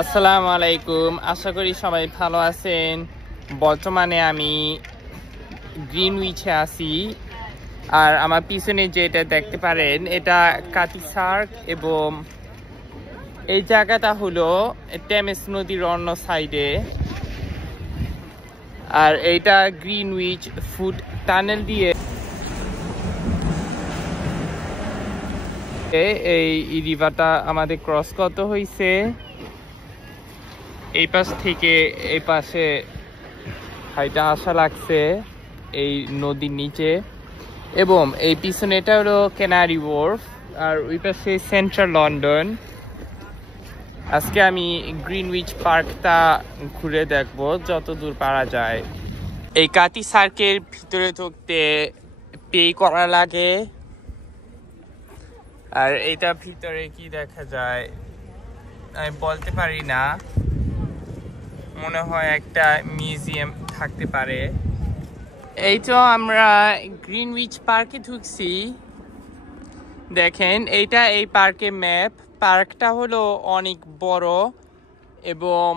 আসসালামু আলাইকুম, আশা করি সবাই ভালো আছেন। বর্তমানে আমি গ্রিনউইচে আছি, আর আমার পিছনে যেটা দেখতে পারেন এটা কাতি সার্ক, এবং এই জায়গাটা হলো টেমস নদীর অন্য সাইডে। আর এইটা গ্রিনউইচ ফুড টানেল দিয়ে এই রিভারটা আমাদের ক্রস করতে হয়েছে। এই পাশ থেকে এই পাশে হাইটা আসা লাগছে এই নদীর নিচে, এবং এই পিছনে এটা হলো ক্যানারি ওয়ার্ফ, আর ওই পাশে সেন্ট্রাল লন্ডন। আজকে আমি গ্রিনউইচ পার্কটা ঘুরে দেখবো যত দূর পারা যায়। এই কাতি সার্কের ভিতরে ঢুকতে পে করা লাগে, আর এইটা ভিতরে কি দেখা যায় আমি বলতে পারি না, মনে হয় একটা মিউজিয়াম থাকতে পারে। এই তো আমরা গ্রিনউইচ পার্কে ঢুকছি। দেখেন এইটা এই পার্কের ম্যাপ। পার্কটা হলো অনেক বড় এবং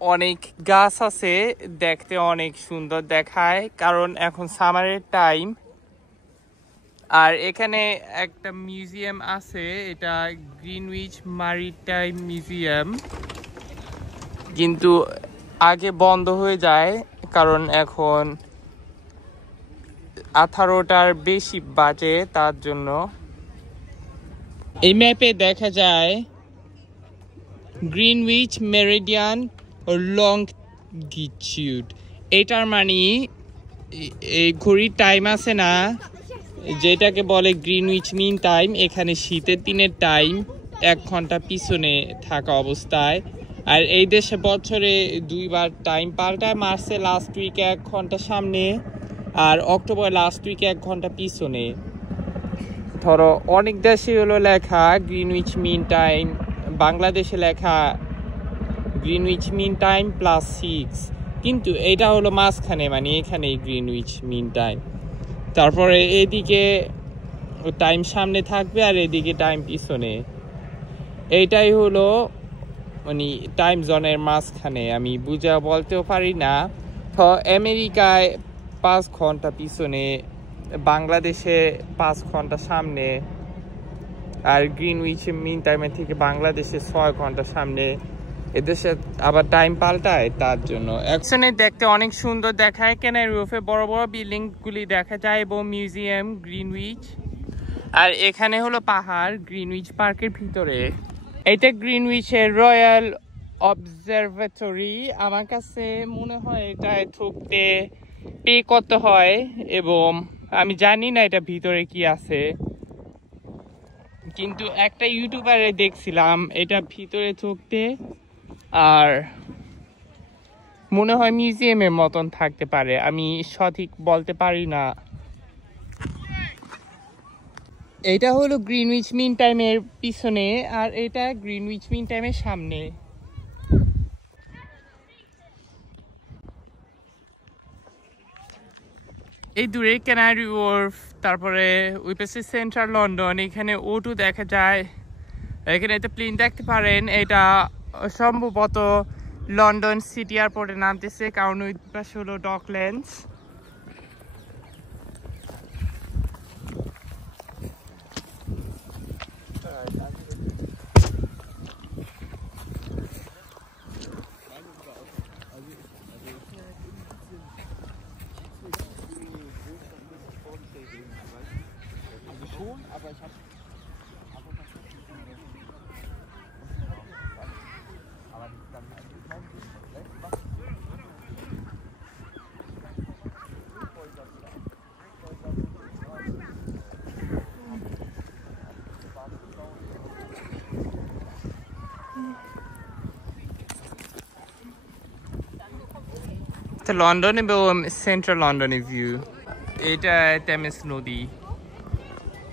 অনেক গাছ আছে, দেখতে অনেক সুন্দর দেখায় কারণ এখন সামারের টাইম। আর এখানে একটা মিউজিয়াম আছে, এটা গ্রিনউইচ ম্যারিটাইম মিউজিয়াম, কিন্তু আগে বন্ধ হয়ে যায় কারণ এখন 18টার বেশি বাজে, তার জন্য। এই ম্যাপে দেখা যায় গ্রিনউইচ মেরিডিয়ান লংগিটিউড, এটার মানে এই ঘড়ির টাইম আছে না, যেটাকে বলে গ্রিনউইচ মিন টাইম, এখানে শীতের দিনের টাইম 1 ঘন্টা পিছনে থাকা অবস্থায়। আর এই দেশে বছরে 2বার টাইম পাল্টায়, মার্চে লাস্ট উইকে 1 ঘন্টা সামনে, আর অক্টোবর লাস্ট উইকে 1 ঘন্টা পিছনে। ধরো অনেক দেশে হলো লেখা গ্রিনউইচ মিন টাইম, বাংলাদেশে লেখা গ্রিনউইচ মিন টাইম +6, কিন্তু এটা হলো মাঝখানে, মানে এখানেই গ্রিনউইচ মিন টাইম। তারপরে এদিকে টাইম সামনে থাকবে আর এদিকে টাইম পিছনে। এইটাই হলো মানে টাইম জোনের মাঝখানে, আমি বুঝা বলতেও পারি না। তো আমেরিকায় 5 ঘন্টা পিছনে, বাংলাদেশে 5 ঘন্টা সামনে, আর গ্রিনউইচ মিন টাইমের থেকে বাংলাদেশে 6 ঘন্টা সামনে। এদেশে আবার টাইম পাল্টায়, তার জন্য। একশনে দেখতে অনেক সুন্দর দেখায়, ক্যানারি ওয়্যার্ফে বড় বড় বিল্ডিং গুলি দেখা যায় এবং মিউজিয়াম গ্রিনউইচ। আর এখানে হলো পাহাড় গ্রিনউইচ পার্কের ভিতরে। এটা গ্রিনউইচের রয়্যাল অবজারভেটরি। আমার কাছে মনে হয় এটা ঢুকতে পে করতে হয়, এবং আমি জানি না এটা ভিতরে কি আছে, কিন্তু একটা ইউটিউবারে দেখছিলাম এটা ভিতরে ঢুকতে, আর মনে হয় মিউজিয়ামের মতন থাকতে পারে, আমি সঠিক বলতে পারি না। এটা হলো গ্রিনউইচ মিন টাইমের পিছনে, আর এটা গ্রিনউইচ মিন টাইমের সামনে। এই দূরে ক্যানারি ওয়্যার্ফ, তারপরে ওই পাশে সেন্ট্রাল লন্ডন, এখানে O2 দেখা যায়। এখানে একটা প্লেন দেখতে পারেন, এটা সম্ভবত লন্ডন সিটি এয়ারপোর্টে নামতেছে, কারণ ওই পাশে হলো ডকল্যান্ডস। লন্ডন এবং সেন্ট্রাল লন্ডনের ভিউ, এটা টেমস নদী।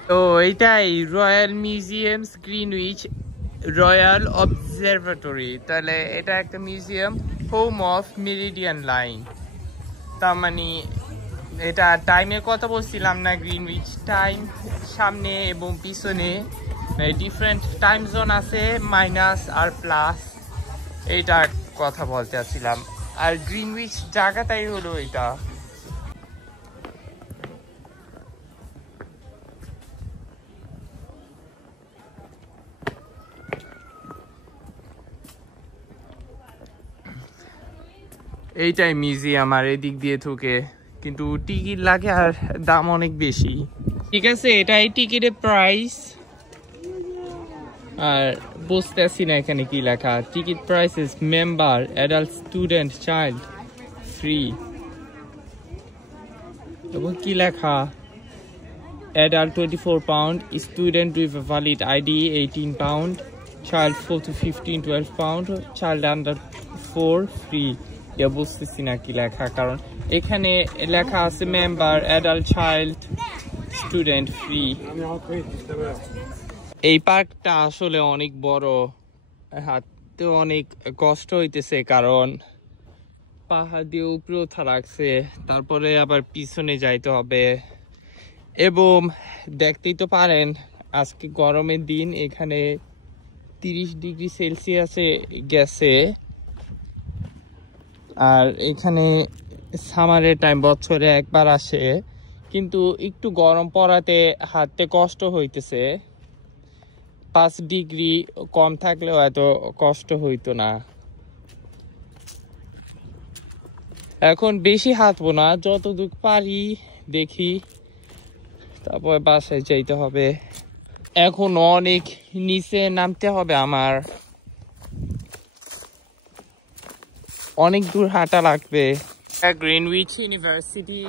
তো এইটাই royal museums Greenwich royal observatory, তাহলে এটা একটা museum, home of meridian line. তার মানে এটা টাইমের কথা বলছিলাম না, গ্রিনউইচ টাইম সামনে এবং পিছনে ডিফারেন্ট টাইম জোন আছে, মাইনাস আর প্লাস। এইটা কথা বলতে চাচ্ছিলাম। আর গ্রিনউইচ জায়গাটাই হলো এটা। এইটাই মিউজিয়াম, আর এদিক দিয়ে ঢুকে কিন্তু টিকিট লাগে আর দাম অনেক বেশি। ঠিক আছে, এটাই টিকিটের প্রাইস। আর বুঝতেছি না এখানে কি লেখা। Ticket prices member, adult, student, child free. এবং কি লেখা, adult 24 pound, student with a valid ID 18 pound, child 4 to 15 12 pound, child under 4 free. এটা বুঝতেছি না কি লেখা, কারণ এখানে লেখা আছে member, adult, child, student free. এই পার্কটা আসলে অনেক বড়, হাঁটতে অনেক কষ্ট হইতেছে কারণ পাহাড় দিয়ে উপরে ওঠা লাগছে, তারপরে আবার পিছনে যাইতে হবে। এবং দেখতেই তো পারেন আজকে গরমের দিন, এখানে 30 ডিগ্রি সেলসিয়াসে গেছে। আর এখানে সামারের টাইম বছরে একবার আসে, কিন্তু একটু গরম পড়াতে হাঁটতে কষ্ট হইতেছে। 5 ডিগ্রি কম থাকলেও এত কষ্ট হইতো না। এখন বেশি হাঁটবো না, যতদূর পারি দেখি, তারপর বাসায় যাইতে হবে। এখন অনেক নিচে নামতে হবে আমার, অনেক দূর হাঁটা লাগবে। Greenwich university